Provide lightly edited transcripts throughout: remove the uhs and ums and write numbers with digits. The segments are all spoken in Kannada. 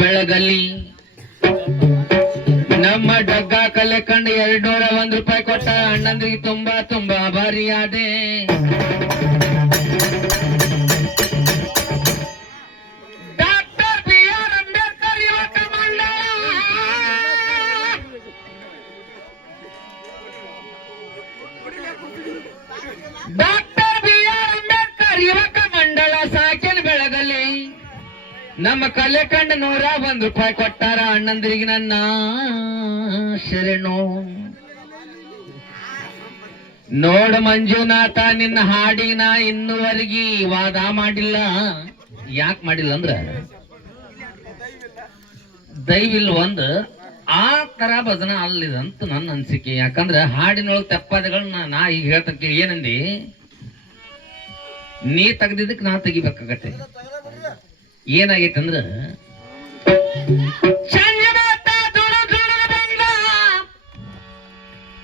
ಬೆಳಗಲಿ ನಮ್ಮ ಡಗ್ಗ ಕಲೆ ಕಂಡು 201 ರೂಪಾಯಿ ಕೊಟ್ಟ ಅಣ್ಣಂದ್ರಿಗೆ ತುಂಬಾ ತುಂಬಾ ಆಭಾರಿಯಾದೆ. ಡಾಕ್ಟರ್ BR ಅಂಬೇಡ್ಕರ್ ಯುವಕ ಮಂಡಳ, ಡಾಕ್ಟರ್ BR ಅಂಬೇಡ್ಕರ್ ಯುವಕ ಮಂಡಳ ಸಾಕಿನ ಬೆಳಗಲಿ ನಮ್ಮ ಕಲೆ ಕಂಡು 101 ರೂಪಾಯಿ ಕೊಟ್ಟಾರ ಅಣ್ಣಂದ್ರಿಗೆ ನನ್ನ ಶರಣು. ನೋಡ ಮಂಜುನಾಥ, ನಿನ್ನ ಹಾಡಿನ ಇನ್ನೂವರೆಗೆ ವಾದ ಮಾಡಿಲ್ಲ. ಯಾಕೆ ಮಾಡಿಲ್ಲ ಅಂದ್ರ ದೈವಿಲ್ ಒಂದು ಆ ತರ ಭಜನ ಅಲ್ಲಿದಂತ ನನ್ನ ಅನ್ಸಿಕೆ. ಯಾಕಂದ್ರ ಹಾಡಿನೊಳಗೆ ತಪ್ಪಾದಗಳನ್ನ ನಾ ಈಗ ಹೇಳ್ತಕ್ಕ ಏನಂದಿ, ನೀ ತೆಗ್ದಿದ್ದಕ್ಕೆ ನಾ ತೆಗಿಬೇಕಾಗತ್ತೆ. ಏನಾಗೈತೆ ಅಂದ್ರ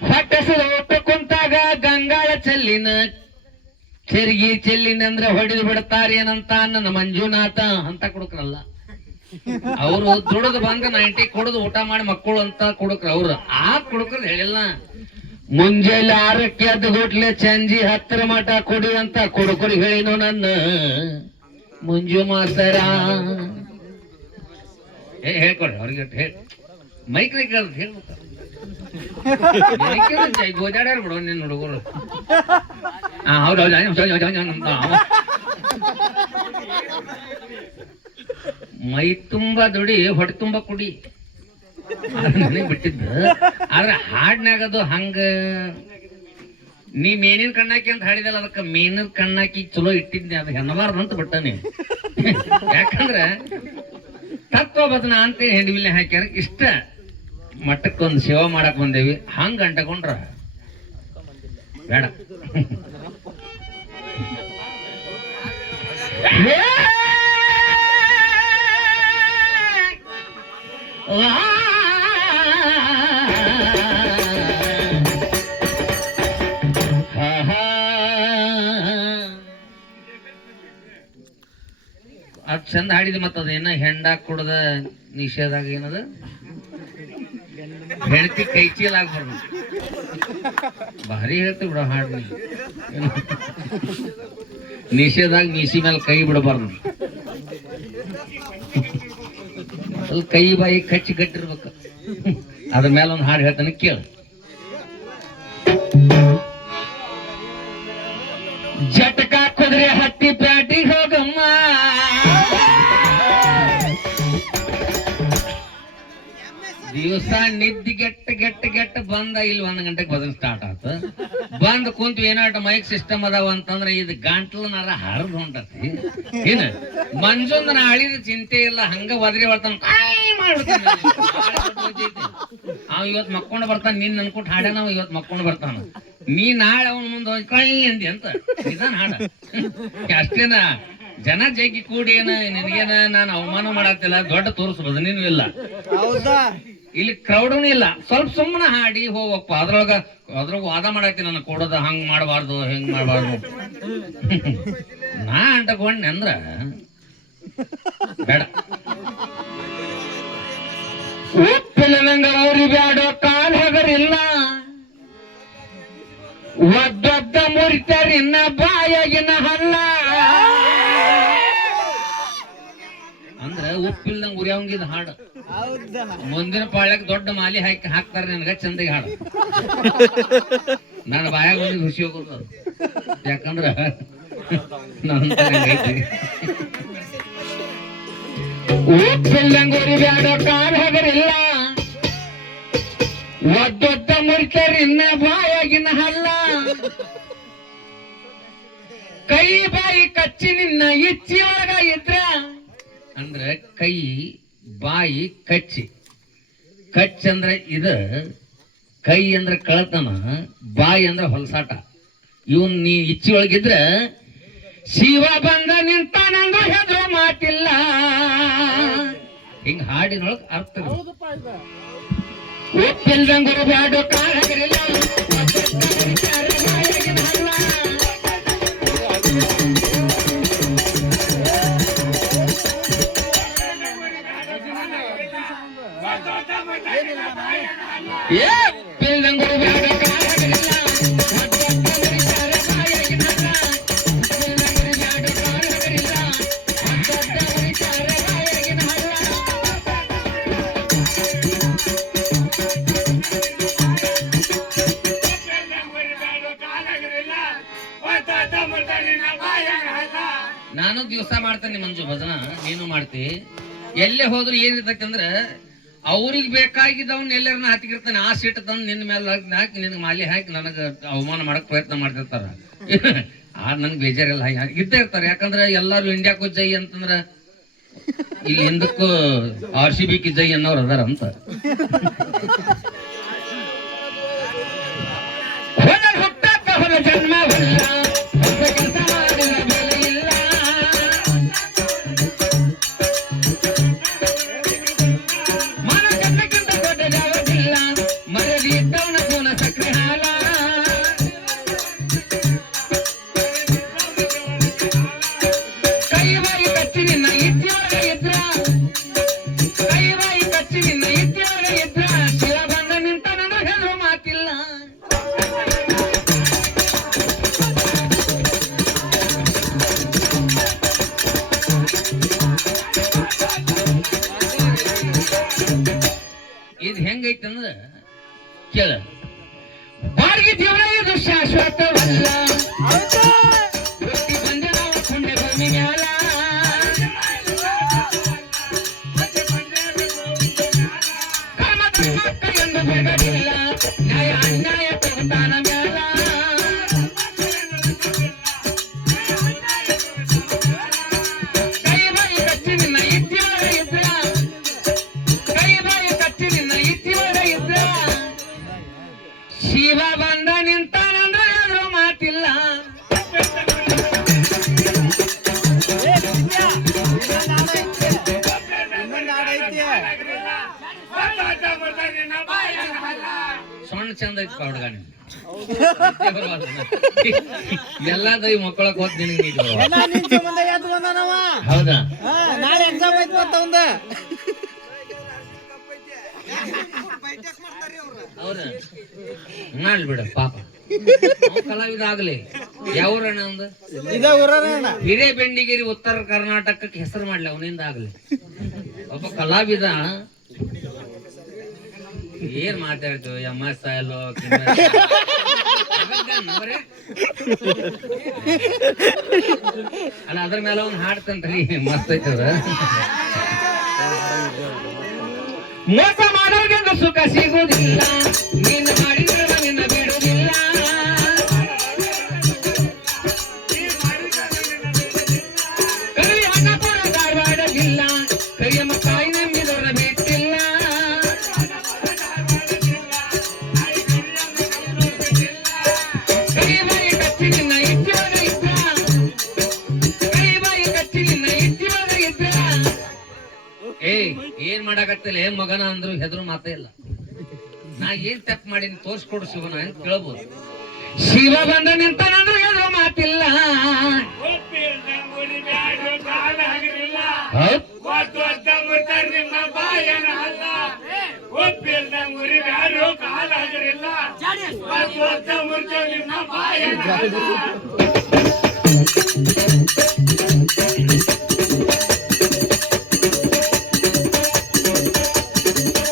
ಹೊಟ್ಟೆ ಕುಂತಾಗ ಗಂಗಾಳ ಚೆಲ್ಲಿನ ಚೆರ್ಗಿ ಚೆಲ್ಲಿನ ಅಂದ್ರ ಹೊಡೆದು ಬಿಡ್ತಾರೆ ಏನಂತ ನನ್ನ ಮಂಜುನಾಥ ಅಂತ ಕುಡುಕ್ರಲ್ಲ. ಅವರು ದುಡಿದು ಬಂದ 90 ಕುಡಿದು ಊಟ ಮಾಡಿ ಮಕ್ಕಳು ಅಂತ ಕುಡುಕ್ರ. ಅವ್ರು ಆ ಕುಡುಕ್ರದ್ ಹೇಳಿಲ್ಲ. ಮುಂಜಾನೆ 6ಕ್ಕೆ ಎದ್ದು ಗುಟ್ಲೆ ಚಂಜಿ 10 ಮಠ ಕುಡಿ ಅಂತ ಕುಡುಕರು ಹೇಳಿನೋ ನನ್ನ ಮುಂಜು ಮಾಸ್ತರ. ಹೇಳ್ಕೊಡ್ರಿ ಅವ್ರಿಗೆ, ಹೇಳಿ ಮೈಕ್ರಿ ಕೇಳ್ದು ಹೇಳ್ಬೇಕು. ಗೋಜಾಡ್ಯಾರ ಬಿಡು ನಿನ್ನ ಹುಡುಗರು. ಹೌದು ಮೈ ತುಂಬಾ ದುಡಿ ಹೊಟ್ಟೆ ತುಂಬಾ ಕುಡಿ ನನಗೆ ಬಿಟ್ಟಿದ್ದು. ಆದ್ರೆ ಹಾಡ್ನಾಗದು ಹಂಗ ನೀ ಮೇನಿನ ಕಣ್ಣಾಕಿ ಅಂತ ಹಾಡಿದಲ್ಲ, ಅದಕ್ಕೆ ಮೇನಿನ ಕಣ್ಣಾಕಿ ಚಲೋ ಇಟ್ಟಿದ್ನಿ, ಅದು ಹೆಣ್ಣಬಾರ್ದು ಅಂತ ಬಿಟ್ಟನಿ. ಯಾಕಂದ್ರೆ ತತ್ವ ಬದನ ಅಂತ ಹೆಂಡವಿಲೆ ಹಾಕ್ಯಾರ. ಇಷ್ಟ ಮಟ್ಟಕ್ಕೊಂದು ಸೇವಾ ಮಾಡಕ್ ಬಂದೇವಿ, ಹಂಗ ಅಂಟಕೊಂಡ್ರ ಬೇಡ. ಅದ್ ಚಂದ ಹಾಡಿದ. ಮತ್ತದೇನ ಹೆಂಡ ಕುಡ್ದ ನಿಷೇಧಾಗ ಏನದ ಹೆಂಡತಿ ಕೈ ಚೀಲ ಆಗ್ಬಾರ್ದು. ಭಾರಿ ಹೇಳ್ತಿ ಬಿಡ ಹಾಡು. ನಿಷೇಧಾಗ ಮೀಸಿ ಮೇಲೆ ಕೈ ಬಿಡಬಾರ್ದು. ಅಲ್ಲಿ ಕೈ ಬಾಯಿ ಕಚ್ಚಿ ಗಟ್ಟಿರ್ಬೇಕು. ಅದ್ರ ಮೇಲೆ ಒಂದು ಹಾಡು ಹೇಳ್ತಾನೆ ಕೇಳು. ಜಟಕ ಕುದುರೆ ಹತ್ತಿ ಪ್ಯಾಟಿಗೆ ಹೋಗಮ್ಮ, ದಿವಸ ನಿದ್ದಿ ಗೆಟ್ಟ ಬಂದ ಇಲ್ಲಿ 1 ಗಂಟೆಗೆ ಬದಲು ಸ್ಟಾರ್ಟ್ ಆತ. ಬಂದ್ ಕುಂತು ಏನಾಟ ಮೈಕ್ ಸಿಸ್ಟಮ್ ಅದಾವ ಅಂತಂದ್ರೆ ಇದು ಗಂಟ್ಲು ನರ ಹರಿದು ಹೊಂಟತಿ. ಏನ ಮಂಜುಂದ ನಾಳಿದ ಚಿಂತೆ ಇಲ್ಲ, ಹಂಗ ಒದರಿ ಬರ್ತಾನ ಮಾಡ್ಬಿಡ್ತಾನ. ಅವ ಇವತ್ ಮಕ್ಕೊಂಡು ಬರ್ತಾನ, ನಿನ್ ಅನ್ಕೊಟ್ಟು ಹಾಡ ನಾವ್ ಇವತ್ ಮಕ್ಕೊಂಡು ಬರ್ತಾನ. ನೀ ನಾಳೆ ಅವನ ಮುಂದೆ ಹೋಗಿ ಕೈ ಅಂದಿ ಅಂತ ಇದಾನ ಹಾಡ. ಅಷ್ಟೇನ ಜನ ಜಗ್ಗಿ ಕೂಡಿ ಏನ ನಿನಗೇನ ನಾನು ಅವಮಾನ ಮಾಡತ್ತಿಲ್ಲ, ದೊಡ್ಡ ತೋರಿಸ್ಬೋದು ನೀನು ಇಲ್ಲ. ಇಲ್ಲಿ ಕ್ರೌಡೂ ಇಲ್ಲ. ಸ್ವಲ್ಪ ಸುಮ್ಮನೆ ಹಾಡಿ ಹೋಗಪ್ಪ. ಅದ್ರೊಳಗ ವಾದ ಮಾಡತ್ತಿ, ನಾನು ಕೊಡೋದ ಹಂಗ್ ಮಾಡಬಾರ್ದು ಹೆಂಗ್ ಮಾಡಬಾರ್ದು. ನಾ ಅಂಟಕೊಂಡೆ ಅಂದ್ರ ಬೇಡ. ಉಪ್ಪಿನ ನಂಗ ಊರಿ ಬ್ಯಾಡೋ ಕಾಲ್ ಹಗರಿಲ್ಲ, ಒದ್ದೊದ್ದ ಮುರಿತಾರಿನ್ನ ಬಾಯಾಗಿನ ಹಲ್ಲ. ಅಂದ್ರ ಉಪ್ಪಿಲ್ದಂಗ ಉರಿಯಂಗಿದ ಹಾಡು. ಮುಂದಿನ ಪಾಳ್ಯಕ್ಕೆ ದೊಡ್ಡ ಮಾಲಿ ಹಾಕ್ತಾರ ನಿನಗ ಚಂದಗೆ ಹಾಡು. ನನ್ನ ಬಾಯಾಗ ಒಂದು ಖುಷಿ ಹೋಗೋದು. ಯಾಕಂದ್ರ ಉಪ್ಪಿಲ್ದಂಗ ಉರಿ ಬ್ಯಾಡೋ ಕಾಲ್ ಹಗರಿಲ್ಲ, ಒದ್ದೊದ್ದ ಮುರಿತಾರಿನ್ನ ಬಾಯಾಗಿನ ಹಲ್ಲ. ಕೈ ಬಾಯಿ ಕಚ್ಚಿ ನಿನ್ನ ಇಚ್ಚಿಯೊಳಗ ಇದ್ರ ಅಂದ್ರ ಕೈ ಬಾಯಿ ಕಚ್ಚಿ. ಅಂದ್ರ ಇದ ಕೈ ಅಂದ್ರ ಕಳತನ, ಬಾಯಿ ಅಂದ್ರ ಹೊಲಸಾಟ. ಇವನ್ ನೀ ಇಚ್ಚಿ ಒಳಗಿದ್ರ ಶಿವ ಬಂದ ನಿಂತ ನಂದು ಹೆದ್ರು ಮಾತಿಲ್ಲ. ಹಿಂಗ ಹಾಡಿನೊಳಗ ಅರ್ಥ. ಒಪ್ಪಿಲ್ದಂಗುರು ಬ್ಯಾಡೋ ಕಾಳಗರಿಲ್ಲ, ಏ ಪಿಲ್ದಂಗುರು ಬ್ಯಾಡ ಕಾಲಾಗಲಿಲ್ಲ ನಾನು ದಿವಸ ಮಾಡ್ತೇನೆ ಮಂಜು ಭಜನ, ನೀನು ಮಾಡ್ತಿ. ಎಲ್ಲೇ ಹೋದ್ರು ಏನಿರ್ತೈತಿ ಅಂದ್ರ ಅವ್ರಿಗೆ ಬೇಕಾಗಿದ್ದವನ್ನ ಎಲ್ಲರನ್ನ ಹಾಕಿರ್ತಾನೆ. ಆ ಸೀಟ್ ತಂದು ನಿನ್ನ ಮೇಲೆ ಹಾಕಿ ನಿನ್ಗೆ ಮಾಲಿ ಹಾಕಿ ನನಗೆ ಅವಮಾನ ಮಾಡಕ್ ಪ್ರಯತ್ನ ಮಾಡ್ತಿರ್ತಾರ. ನನ್ಗೆ ಬೇಜಾರೆಲ್ಲ ಇದ್ದೇ ಇರ್ತಾರೆ. ಯಾಕಂದ್ರೆ ಎಲ್ಲಾರು ಇಂಡಿಯಾಕ್ಕೂ ಜೈ ಅಂತಂದ್ರ ಇಲ್ಲಿ ಹಿಂದಕ್ಕೂ RCB ಕಿ ಜೈ ಅನ್ನೋರು ಅದಾರ ಅಂತ. ಹೊಲ ಜನ್ಮ ಕೆಲಸ ಮಾಡಿದ ಬೆಲೆ ಇಲ್ಲ, ಮನ ಕಟ್ಟಕ್ಕಿಂತ ದೊಡ್ಡ ಜಾಗದಿಲ್ಲ, ಮರಳಿ ಇದ್ದವನ ಕೋನ ಸಕ್ಕರೆ ಹಾಲ, ಕೈ ಬಾಯಿ ಕಚ್ಚಿ ನಿನ್ನ ಇದ್ದಿಯೊಳಗ ಇದ್ರ, ಕೈ ಬಾಯಿ ಕಚ್ಚಿ ನಿನ್ನ ಇದ್ದಿಯೊಳಗ ಇದ್ರ, ಶಿವ ಬಂದ ನಿಂತ ನನ್ನ ಹೆದರು ಮಾತಿಲ್ಲ. ಇದು ಹೆಂಗೈತೆ ಅಂದ್ರೆ ಕೇಳ, ಬಾಡಿಗೆ ಜೀವನ ಇದು ಶಾಶ್ವತವಲ್ಲ, ಹುಟ್ಟಿ ಬಂದ ನಾವು ಪುಣ್ಯ ಭೂಮಿ ಮ್ಯಾಲ, ಕರ್ಮ ಕರ್ಮಕ್ಕ ಎಂದು ಬೆಗಡಿಲ್ಲ, ನ್ಯಾಯ ಅನ್ಯಾಯ ತಗೋತಾನ ಮ್ಯಾಲ, ಕೈ ಬಾಯಿ ಕಚ್ಚಿ ನಿನ್ನ ಇದ್ದಿಯೊಳಗ ಇದ್ರ, ಕೈ ಬಾಯಿ ಕಚ್ಚಿ ನಿನ್ನ ಇದ್ದಿಯೊಳಗ ಇದ್ರ, ಶಿವ ಬಂದ ನಿಂತಾನಂದ್ರ ಯಾರು ಮಾತಿಲ್ಲ. ಸಣ್ಣ ಚಂದ ಐತಿ ಹುಡುಗ ಎಲ್ಲ ದೈ ಮಕ್ಕಳಕ್ ಹೋದ್ ನಿನಗೆ ಹೌದಾ? ಅವ್ರ ನಾಳ್ ಬಿಡ ಪಾಪ ಕಲಾವಿದ ಆಗ್ಲಿ. ಯಾವ್ರಣ ಅಂದ ಹಿರೇಬೆಂಡಿಗೇರಿ ಉತ್ತರ ಕರ್ನಾಟಕಕ್ಕೆ ಹೆಸರು ಮಾಡ್ಲಿ, ಅವನಿಂದ ಆಗ್ಲಿ. ಒಬ್ಬ ಕಲಾವಿದ ಏನ್ ಮಾತಾಡ್ತು ಎಮ್ಮ ಸ್ಟೈಲು ಅಲ್ಲ, ಅದ್ರ ಮೇಲೆ ಅವ್ನು ಹಾಡ್ತಂತ್ರಿ, ಮಸ್ತ್ ಐತದ. ಮೋಸ ಮಾಡೋರ್ಗೆಂದು ಸುಖ ಸಿಗುವುದಿಲ್ಲ, ನೀನು ಮಾಡಿದ್ರೆ ನಿನ್ನ ಬಿಡುವುದಿಲ್ಲ, ಕರಿ ಅನ್ನಪುರ ಧಾರವಾಡಗಿಲ್ಲ, ಕರಿಯಮ್ಮ ಕಾಯಿ ನಂಬಿದವರ ಬಿಟ್ಟಿಲ್ಲ, ಕೈ ಬಾಯಿ ಕಚ್ಚಿ ನಿನ್ನ ಇದ್ದಿಯೊಳಗ ಇದ್ರ, ಕೈ ಬಾಯಿ ಕಚ್ಚಿ ನಿನ್ನ ಇದ್ದಿಯೊಳಗ ಇದ್ರ, ಏನ್ ಮಾಡಾಕತ್ತಿಲ್ಲ ಏನ್ ಮಗನ ಅಂದ್ರು ಹೆದ್ರು ಮಾತೇ ಇಲ್ಲ. ನಾ ಏನ್ ತಪ್ಪು ಮಾಡೀನಿ ತೋರ್ಸ್ಕೊಡು ಶಿವನ ಅಂತ ಕೇಳ್ಬೋದು. ಶಿವ ಬಂದ ನಿಂತಾನಂದ್ರೆ ಹೆದ್ರು ಮಾತಿಲ್ಲ. ಕಾಲ